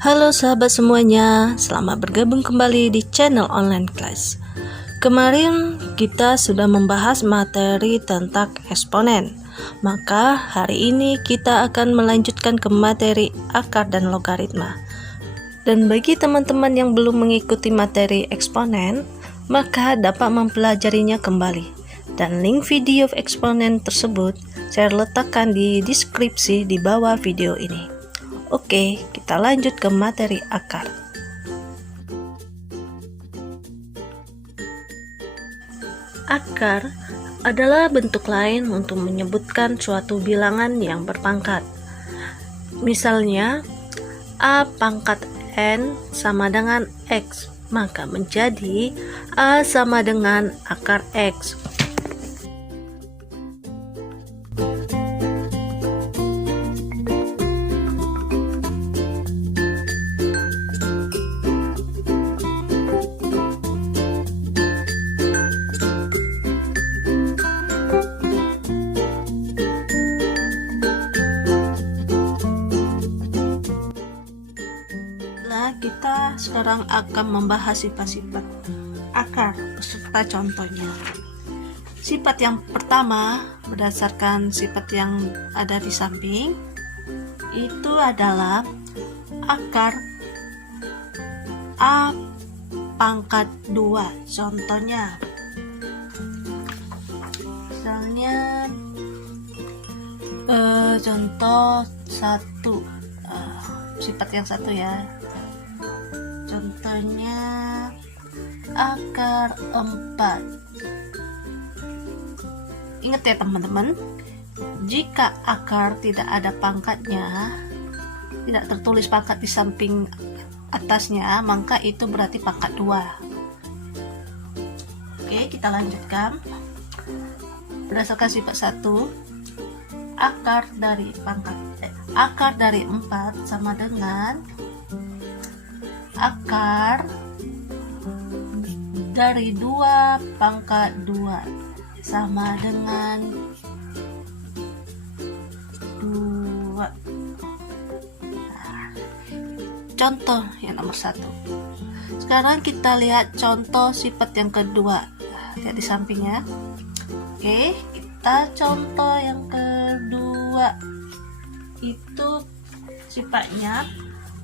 Halo sahabat semuanya, selamat bergabung kembali di channel online class. Kemarin kita sudah membahas materi tentang eksponen. Maka hari ini kita akan melanjutkan ke materi akar dan logaritma. Dan bagi teman-teman yang belum mengikuti materi eksponen, maka dapat mempelajarinya kembali. Dan link video eksponen tersebut saya letakkan di deskripsi di bawah video ini. Oke, kita lanjut ke materi akar. Akar adalah bentuk lain untuk menyebutkan suatu bilangan yang berpangkat. Misalnya, A pangkat N sama dengan X, maka menjadi A sama dengan akar X. Kita sekarang akan membahas sifat-sifat akar beserta contohnya. Sifat yang pertama berdasarkan sifat yang ada di samping itu adalah akar A pangkat 2. Contohnya misalnya contoh 1, sifat yang satu ya. Contohnya akar 4. Ingat ya teman-teman, jika akar tidak ada pangkatnya, tidak tertulis pangkat di samping atasnya, maka itu berarti pangkat 2. Oke, kita lanjutkan. Berdasarkan sifat 1, akar dari 4 sama dengan akar dari 2 pangkat 2 sama dengan 2. Contoh yang nomor 1. Sekarang kita lihat contoh sifat yang kedua. Lihat di sampingnya. Oke, kita contoh yang kedua. Itu sifatnya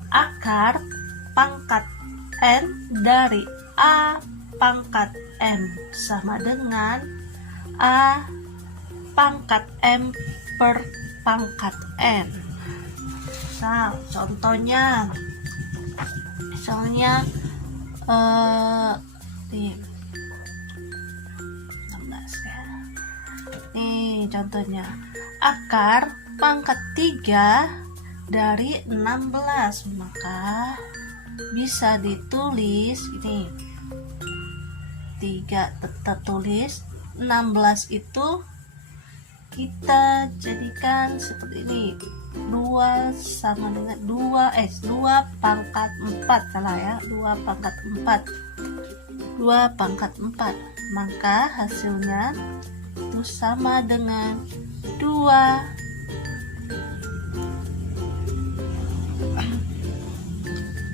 akar pangkat N dari A pangkat M sama dengan A pangkat M per pangkat N. Nah, contohnya misalnya nih 16 ya. Nih contohnya akar pangkat 3 dari 16, maka bisa ditulis ini 3 tetap tulis, 16 itu kita jadikan seperti ini, 2 sama dengan 2 pangkat 4, salah ya, 2 pangkat 4, 2 pangkat 4, maka hasilnya itu sama dengan 2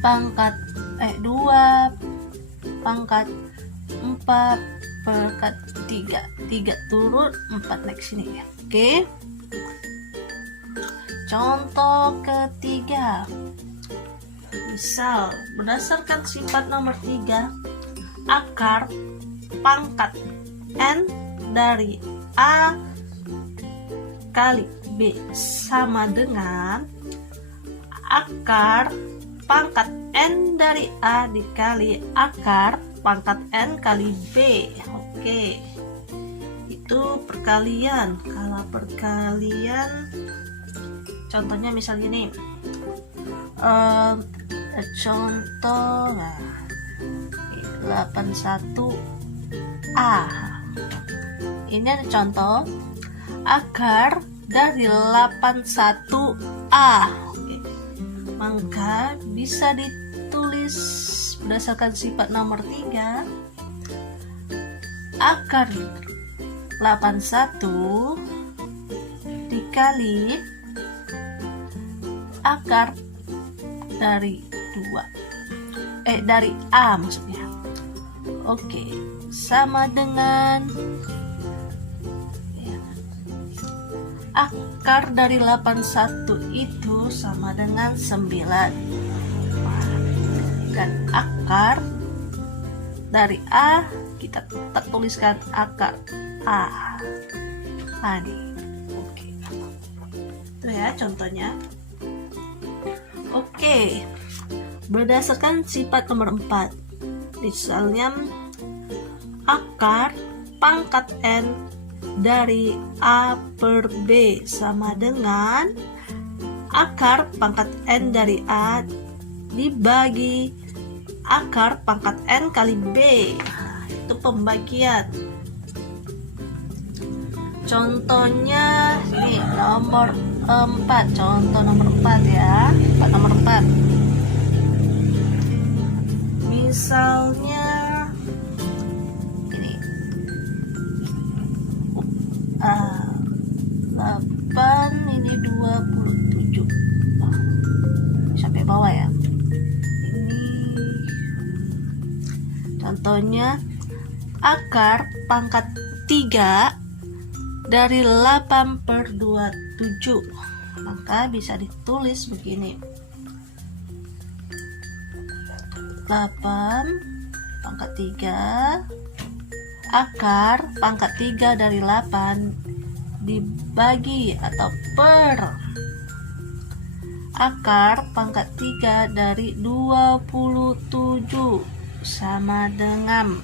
pangkat 2 pangkat 4 pangkat 3 turun 4 naik sini ya. Oke, contoh ketiga, misal berdasarkan sifat nomor 3, akar pangkat N dari A kali B sama dengan akar pangkat N dari A dikali akar pangkat N kali B. Oke, itu perkalian. Kalau perkalian contohnya misalnya ini contoh 81A. Ini ada contoh akar dari 81A. Maka bisa ditulis berdasarkan sifat nomor 3, akar 81 dikali akar dari dari A maksudnya. Oke, sama dengan akar dari 81 itu sama dengan 9. Dan akar dari A kita tuliskan akar A. Nih. Oke. Itu ya contohnya. Oke. Berdasarkan sifat nomor 4. Misalnya akar pangkat N dari A per B sama dengan akar pangkat N dari A dibagi akar pangkat N kali B. Itu pembagian. Contohnya ini nomor 4. Contoh nomor 4 ya. Nomor 4. Misalnya ini 8 ini 27 sampai bawah ya. Contohnya akar pangkat 3 dari 8 per 27. Maka bisa ditulis begini. 8 pangkat 3 akar pangkat 3 dari 8 dibagi atau per akar pangkat 3 dari 27 sama dengan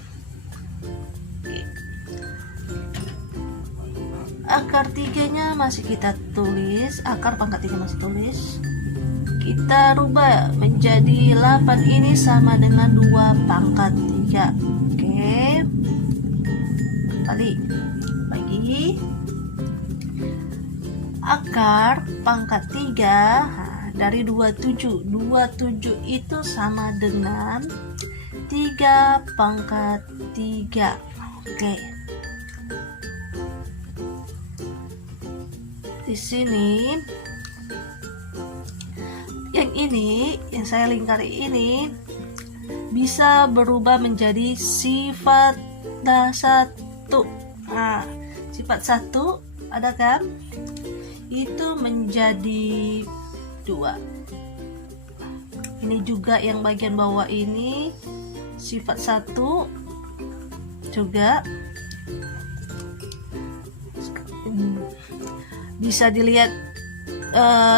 akar 3-nya masih kita tulis, akar pangkat 3 masih tulis, kita rubah menjadi 8 ini sama dengan 2 pangkat 3. Oke, kali bagi akar pangkat 3 dari 27. 27 itu sama dengan 3 pangkat 3. Oke. Di sini yang saya lingkari ini bisa berubah menjadi sifat satu. Sifat 1 ada kan? Itu menjadi 2. Ini juga yang bagian bawah ini sifat 1 juga. Bisa dilihat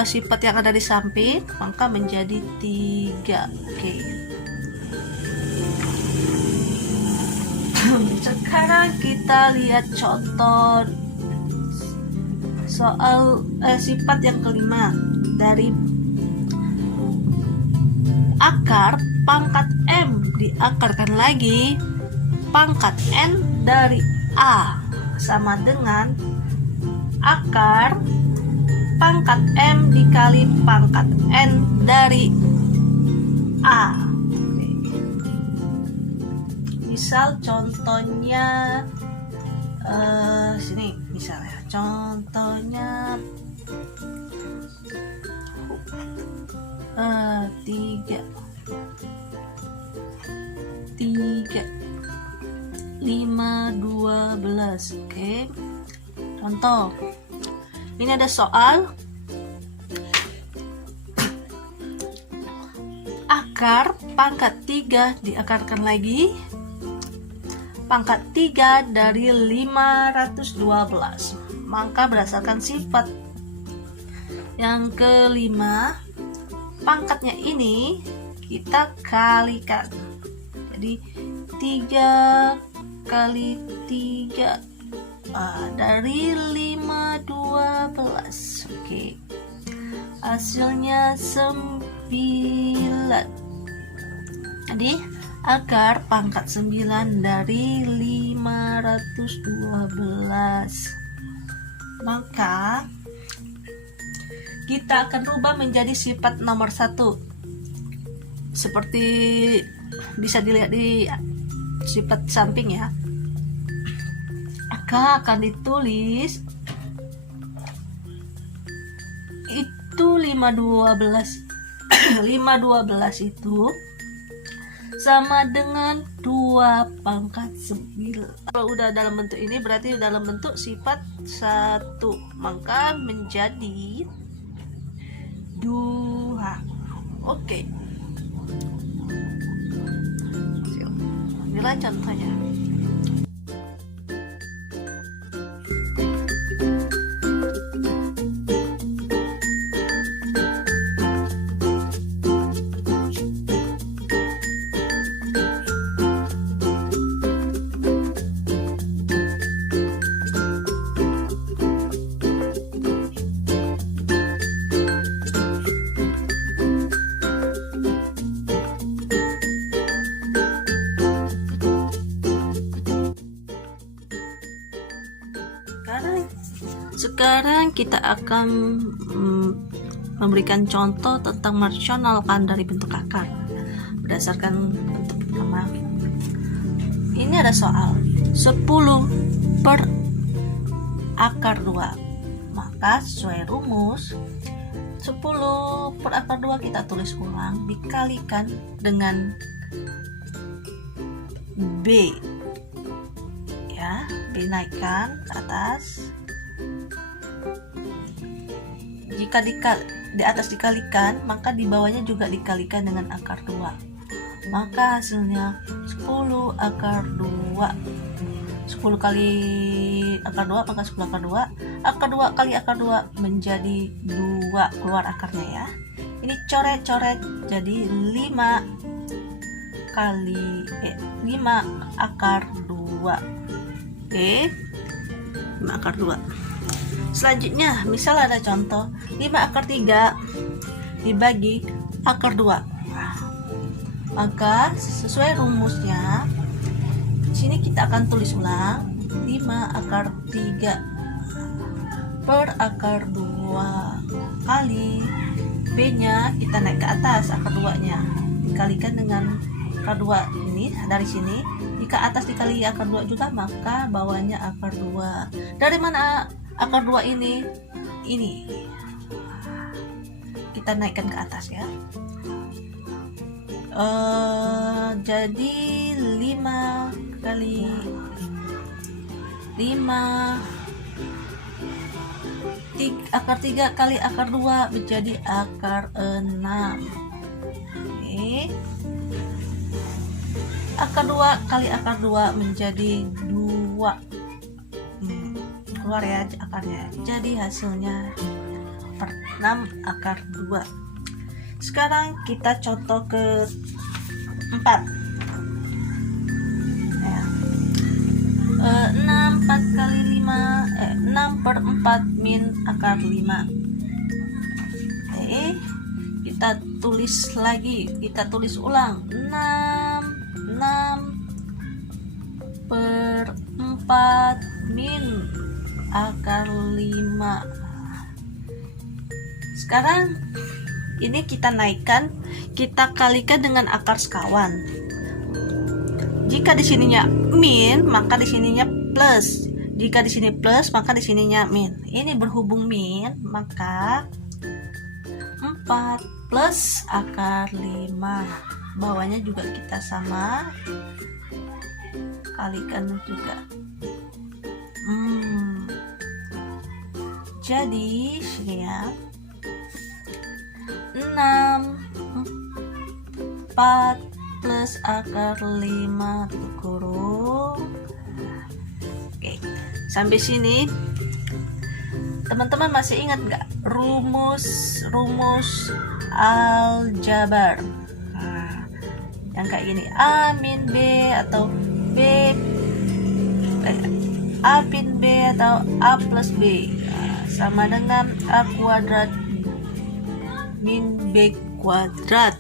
sifat yang ada di samping, maka menjadi 3. Oke. Sekarang kita lihat contoh soal sifat yang kelima. Dari akar pangkat M diakarkan lagi pangkat N dari A sama dengan akar pangkat M dikali pangkat N dari A. Misal contohnya sini misalnya contohnya 3 5 12. Oke, contoh ini ada soal akar pangkat 3 diakarkan lagi pangkat 3 dari 512. Maka berdasarkan sifat yang kelima, pangkatnya ini kita kalikan. Jadi 3 kali 3 dari 512. Oke. Hasilnya 9. Jadi akar pangkat 9 dari 512. Maka kita akan rubah menjadi sifat nomor 1. Seperti bisa dilihat di sifat samping ya. Maka akan ditulis itu 512 5/12 itu sama dengan 2/9. Kalau udah dalam bentuk ini berarti dalam bentuk sifat 1, maka menjadi 2. Oke. Inilah contohnya. Sekarang kita akan memberikan contoh tentang marsional kan dari bentuk akar berdasarkan bentuk pertama. Ini ada soal 10 per akar 2, maka sesuai rumus 10 per akar 2 kita tulis ulang dikalikan dengan B ya, dinaikkan ke atas. Jika di atas dikalikan, maka di bawahnya juga dikalikan dengan akar 2. Maka hasilnya 10 akar 2. 10 kali akar 2 maka 10 akar 2. Akar 2 kali akar 2 menjadi 2, keluar akarnya ya. Ini coret-coret jadi 5 akar 2. Oke. 5 akar 2. Selanjutnya, misal ada contoh 5 akar 3 dibagi akar 2. Maka sesuai rumusnya, sini kita akan tulis ulang 5 akar 3 per akar 2 kali B-nya kita naik ke atas akar 2-nya dikalikan dengan akar 2 ini dari sini. Jika atas dikali akar 2 juga, maka bawahnya akar 2. Dari mana akar 2 ini? Ini. Kita naikkan ke atas ya. Jadi 5 kali 5 akar 3 kali akar 2 menjadi akar 6. Oke. Akar 2 kali akar 2 menjadi 2. Keluar ya akarnya. Jadi hasilnya 6 akar 2. Sekarang kita contoh ke 4 ya. 6 per 4 min akar 5. Oke, kita tulis lagi, kita tulis ulang 6 per 4 min akar 5. Sekarang ini kita naikkan, kita kalikan dengan akar sekawan. Jika di sininya min, maka di sininya plus. Jika di sini plus, maka di sininya min. Ini berhubung min, maka 4 plus akar 5. Bawahnya juga kita sama, kalikan juga. Jadi sini ya, 4 plus akar 5 kurung. Oke, sampai sini teman-teman masih ingat nggak rumus aljabar? Yang kayak gini, A min B atau A min B atau A plus B sama dengan A kuadrat min B kuadrat.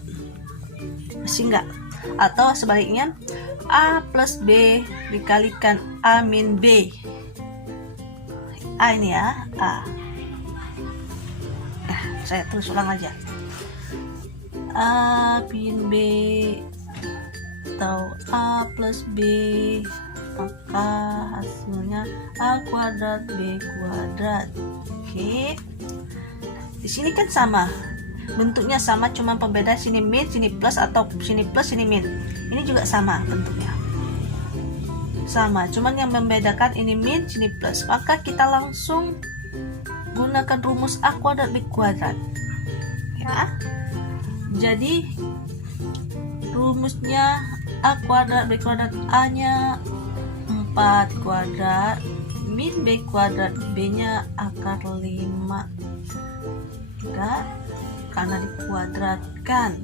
Masih enggak? Atau sebaliknya, A plus B dikalikan A min B. A ini ya, A. Saya tulis ulang aja. A min B atau A plus B, maka hasilnya A kuadrat B kuadrat. Oke. Di sini kan sama. bentuknya sama, cuma pembeda sini min, sini plus, atau sini plus, sini min. Ini juga sama bentuknya, sama, cuman yang membedakan ini min, sini plus. Maka kita langsung gunakan rumus A kuadrat B kuadrat ya. Jadi rumusnya A kuadrat B kuadrat, A nya 4 kuadrat min B kuadrat, B nya akar 5 enggak, karena dikuadratkan,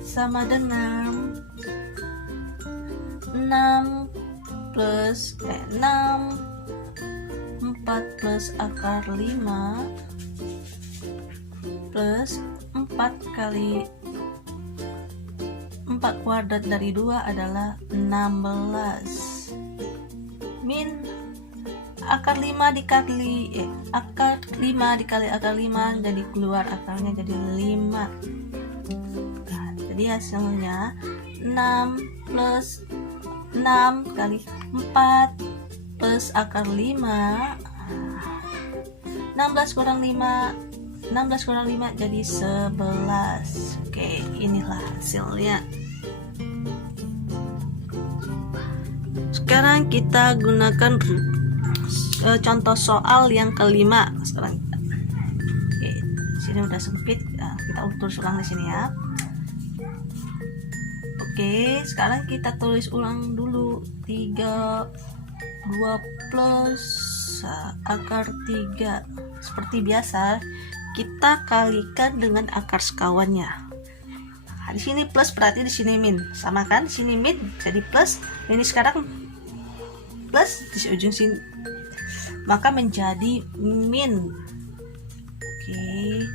sama dengan 6 4 plus akar 5 plus 4 kali 4 kuadrat dari 2 adalah 16 min akar 5 dikali akar 5 dikali akar 5, jadi keluar akarnya jadi 5. Nah, jadi hasilnya 6 plus 6 kali 4 plus akar 5, 16 kurang 5 jadi 11. Oke, inilah hasilnya. Sekarang kita gunakan contoh soal yang kelima. Sekarang oke, sini udah sempit, kita tulis ulang di sini ya. Oke, sekarang kita tulis ulang dulu. 2 plus akar 3. Seperti biasa, kita kalikan dengan akar sekawannya. Nah, di sini plus berarti di sini min, sama kan? Di sini min jadi plus. Ini sekarang plus di ujung sini, maka menjadi min. Oke,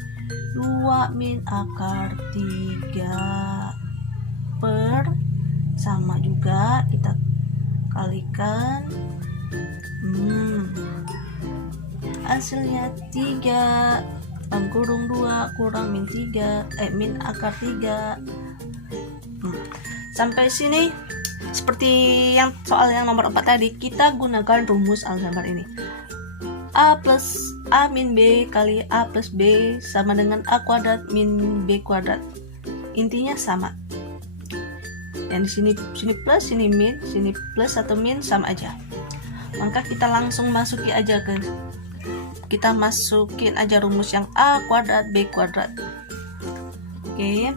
2 min akar 3 per, sama juga kita kalikan, hasilnya 3 kurung 2 kurang min 3 min akar 3. Sampai sini seperti yang soal yang nomor 4 tadi, kita gunakan rumus aljabar ini. A plus A min B kali A plus B sama dengan A kuadrat min B kuadrat. Intinya sama. Dan di sini plus, sini min, sini plus atau min sama aja. Maka kita langsung masukin aja rumus yang A kuadrat B kuadrat. Oke,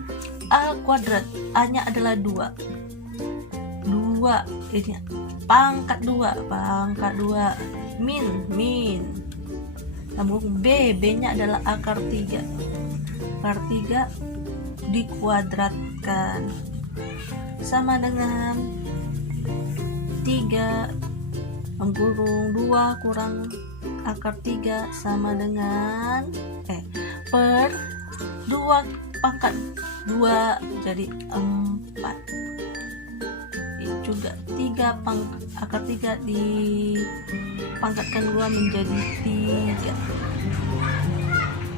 A kuadrat, A nya adalah 2 ini pangkat 2 min sambung B nya adalah akar 3 dikuadratkan, sama dengan 3 kurung 2 kurang akar 3 sama dengan per 2 pangkat 2 jadi 4. Ini juga 3 akar 3 dipangkatkan 2 menjadi 3.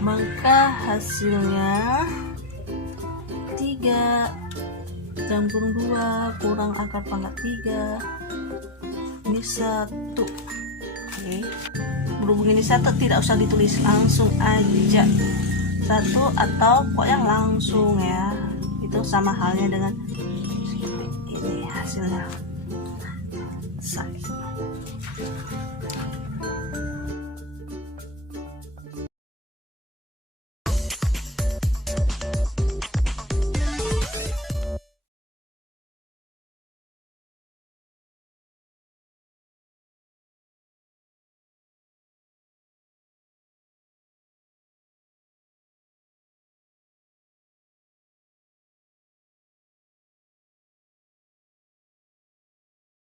Maka hasilnya 3 kurung 2 kurang akar pangkat 3 ini 1. Oke, berhubung ini 1 tidak usah ditulis, langsung aja 1 atau pokoknya langsung ya. Itu sama halnya dengan seperti ini hasilnya.